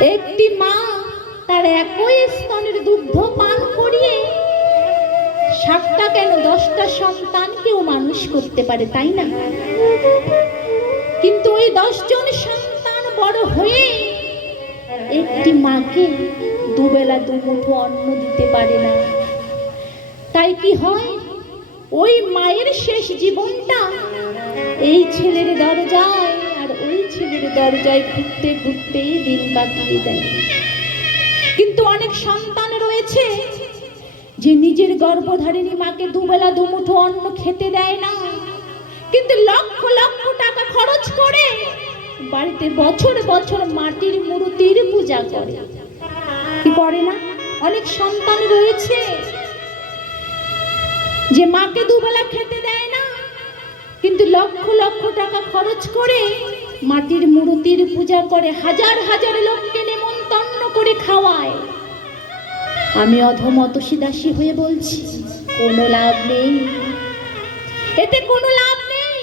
একটি মা তার একই স্তনের দুগ্ধ পান করিয়ে সাতটা কেন দশটা সন্তানকেও মানুষ করতে পারে, তাই না? কিন্তু ওই দশজন সন্তান বড় হয়ে একটি মাকে দুবেলা দুমুঠো অন্ন দিতে পারে না। তাই কি হয়? ওই মায়ের শেষ জীবনটা এই ছেলের দরজায় ছেলের দরজায় ঘুরতে ঘুরতেই দিন কাটিয়ে দেয়। কিন্তু অনেক সন্তান রয়েছে যে নিজের গর্ভধারিণী মাকে দুবেলা দুমুঠো অন্ন খেতে দেয় না। কিন্তু লক্ষ লক্ষ টাকা খরচ করে বাড়িতে বছর বছর মাটির মূর্তির পূজা করে। কি করে না? অনেক সন্তান রয়েছে যে মাকে দুবেলা খেতে দেয় না। কিন্তু লক্ষ লক্ষ টাকা খরচ করে মাটির মূর্তির পূজা করে হাজার হাজার লোককে নেমন্তন্ন করে খাওয়ায়। আমি অধমত দাসী হয়ে বলছি, কোনো লাভ নেই। এতে কোনো লাভ নেই।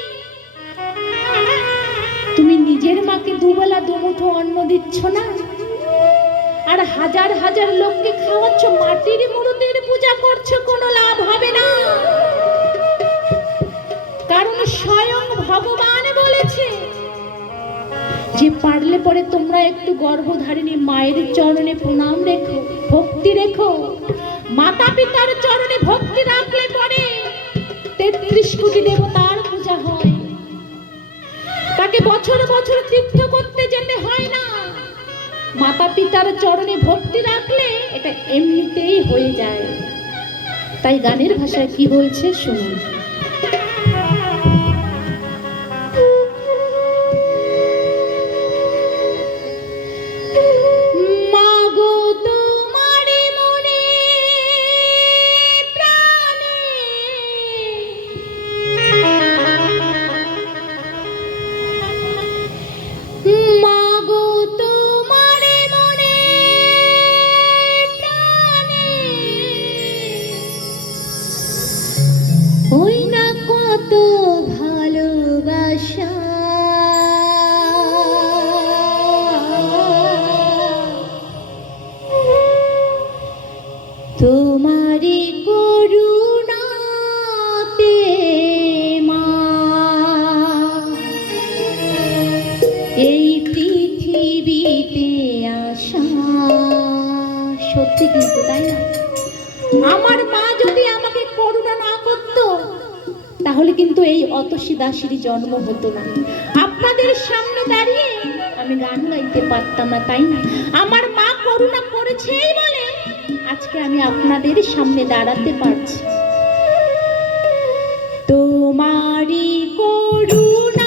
তুমি নিজের মাকে দুবেলা দুমুঠো অন্ন দিচ্ছ না? আর হাজার হাজার লোককে খাওয়াচ্ছ, মাটির মূর্তির পূজা করছ, কোনো লাভ হবে না। কারণ স্বয়ং ভগবান বলেছে যে পারলে পরে তোমরা একটু গর্ভধারিণী মায়ের চরণে প্রণাম রেখো, ভক্তি রেখো। মাতা পিতার চরণে ভক্তি রাখলে পরে তেত্রিশ কোটি দেবতার পূজা হয়। তাকে বছর বছর তীর্থ করতে যেতে হয় না। মাতা পিতার চরণে ভক্তি রাখলে এটা এমনিতেই হয়ে যায়। তাই গানের ভাষায় কি বলছে শুনুন। তোমারি করুণাতে মা, এই পৃথিবীতে আসা সত্যি কিন্তু তাই না? আমার মা যদি আমাকে করুণা না করত, তাহলে কিন্তু এই অতসী দাসীর জন্ম হতো না। আপনাদের সামনে দাঁড়িয়ে আমি গান গাইতে পারতাম না, তাই না? আমার মা করুণা করেছেই বলে আজকে আমি আপনাদের সামনে দাঁড়াতে পারছি। তোমারই করুণাতে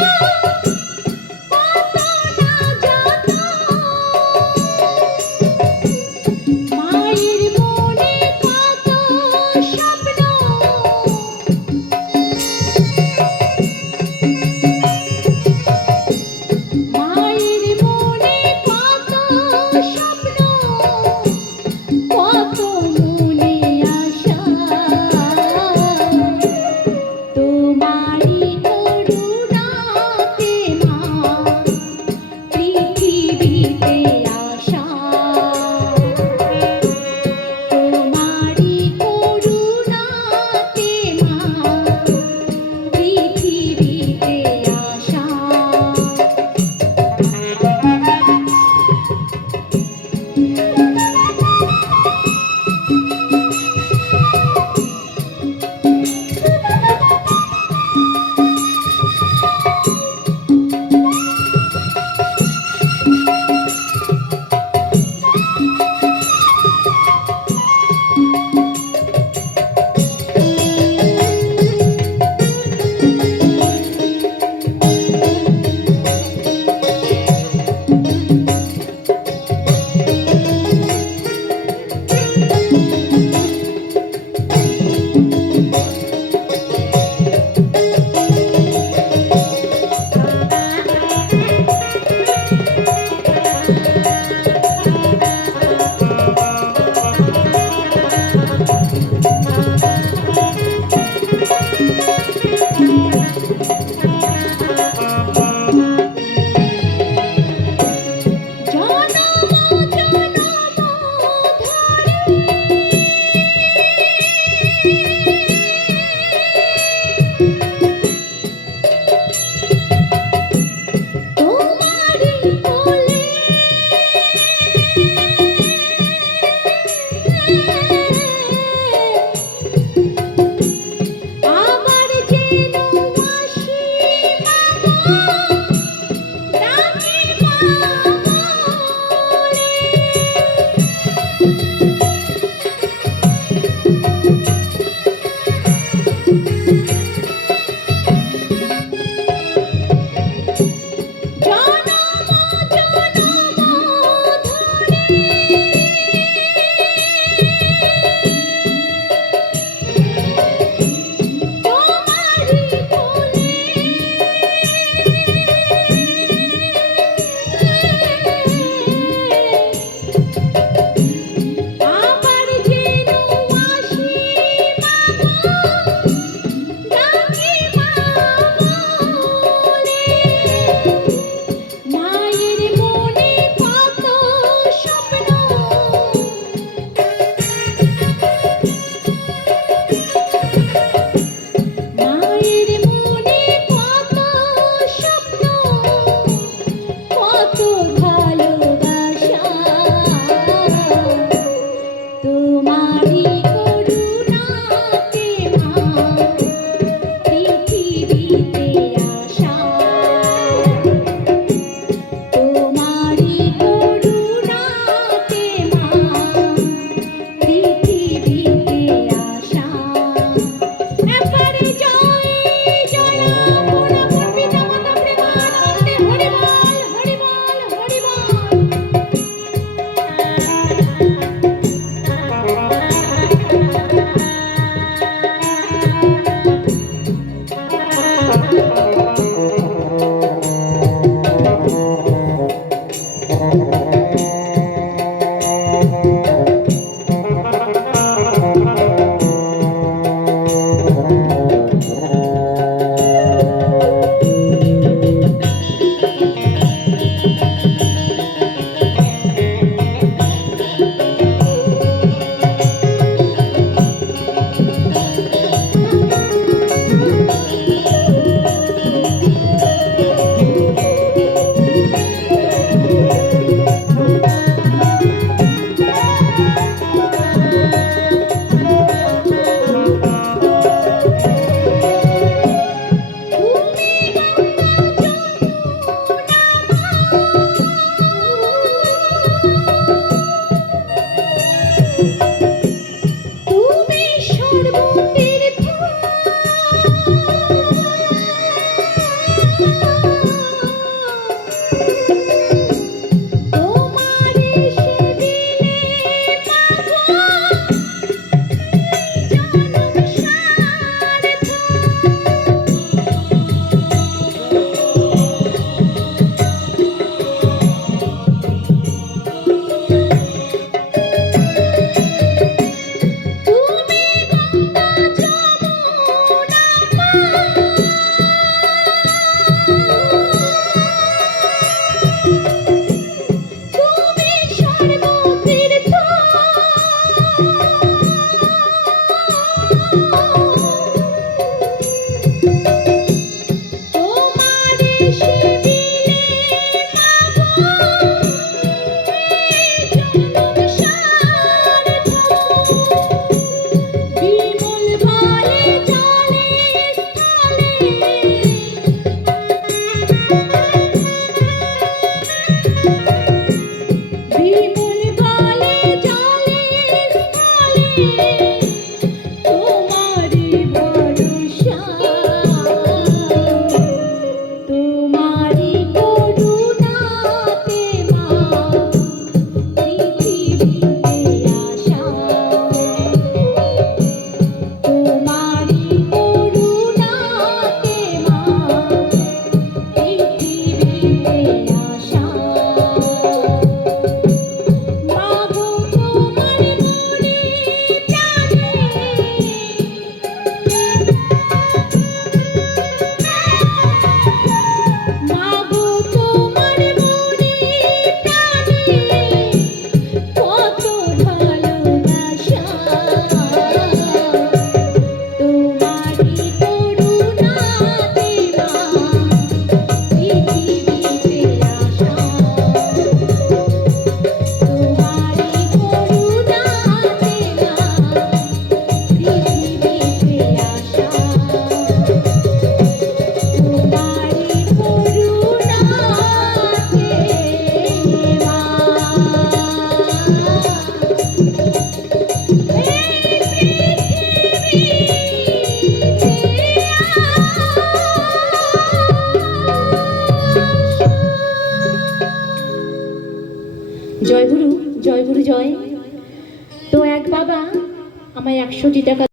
Música